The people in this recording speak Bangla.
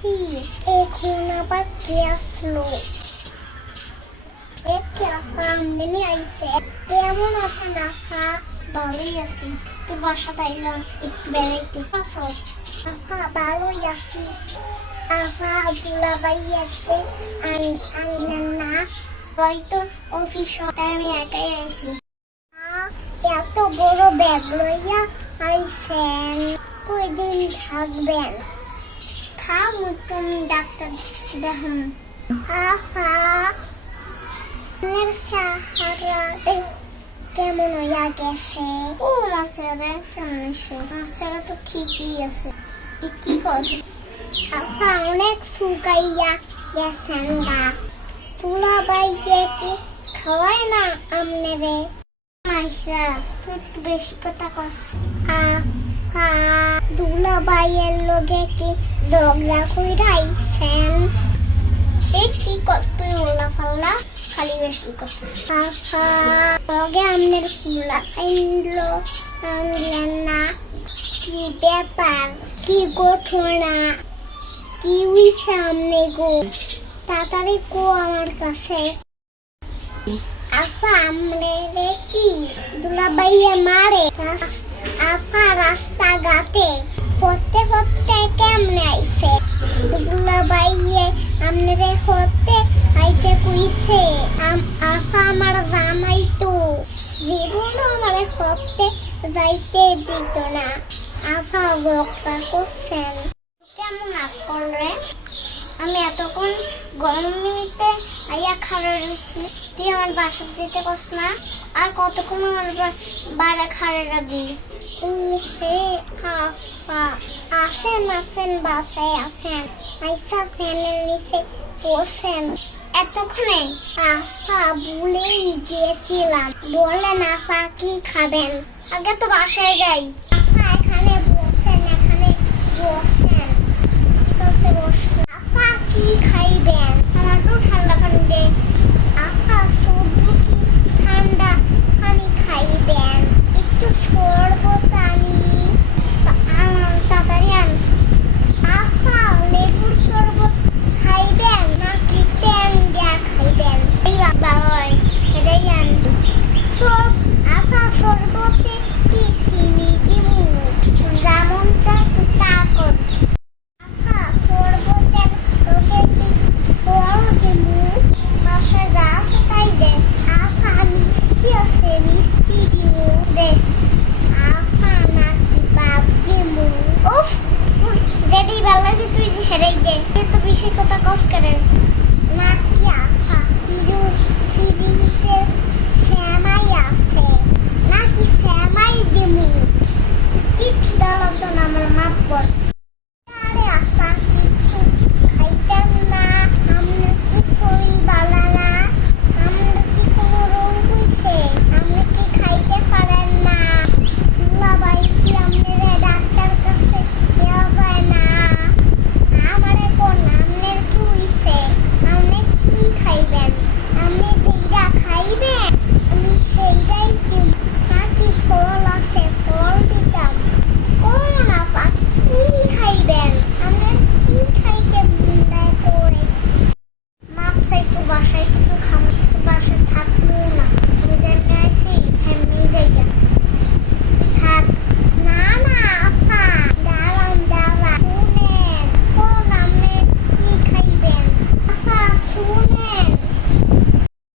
আছি, এখন আবার কে আসলো? আমদানি আইছে। কেমন আছেন আপা? ভালোই আছি। তুই বাসাতে আইলাম একটু বেড়াইতে। আপা ভালোই আছি। আপা দুলাভাই আসবে, আনলেন না? হয়তো অফিস আমি একাই আছি। এত বড় ব্যাগ লইয়া আইছেন, কয়দিন থাকবেন? খাবো, তুমি ডাক্তার দেখান। আপা কেমন হইয়া গেছে? ও মাছেরা কেমন আছে? মাছেরা তো ঠিকই আছে। কি করছে? আপা অনেক শুকাইয়া গেছেন গা। দুলাভাইকে কি খাওয়ায় না আমনেরে? মাইশা তুই একটু বেশি কথা কস। আপা দুলাভাইয়ের লগে কি ঝগড়া কইরা আইছেন? এই কি কস তুই উল্লা ফাল্লা? খালি বেশি কথা। আপা লগে আমনের কুলা আইনলো, আনলেন না? কি ব্যাপার? কি ঘটনা? কি হইছে আমনে গো? তাড়াতাড়ি কো আমার কাছে। আপা আমরে কি দুলাভাইয়া মারে? আপা রাস্তাঘাটে পড়তে পড়তে কেমনে আইছে? দুলাভাইয়ে আমরে হতে আইতে কইছে। আপা আমার জামাই তো জীবনও আমারে হতে যাইতে দিত না। আপা বকা করছেন। কেমন আপন রে? আমি এতক্ষণ গরম নিতে আইয়া খাড়া রয়েছি, তুই আমার বাসা যেতে কস না? আর কতক্ষণ আমার বাড়া খাড়া দিই? আসেন আসেন, বাসায় আসেন, আইসা ফ্যানের নিচে বসেন। এতক্ষণে আপা ভুলেই গিয়েছিলাম। বলেন আপা কি খাবেন? আগে তো বাসায় যাই। আপা এখানে বসেন, এখানে বসেন, আপা কি খাইবেন? আমারও ঠান্ডা পানি দে। আপা শুধু কি ঠান্ডা পানি খাইবেন? একটু শরবত আনি, তাড়াতাড়ি আন। আপা লেবুর শরবত খাইবেন নাকি ট্যাং দিয়া খাইবেন? এই বাবাই এটাই আন। আপা শরবতে কি চিনি দিমু? যেমন চাই তা কর। আমার মাপ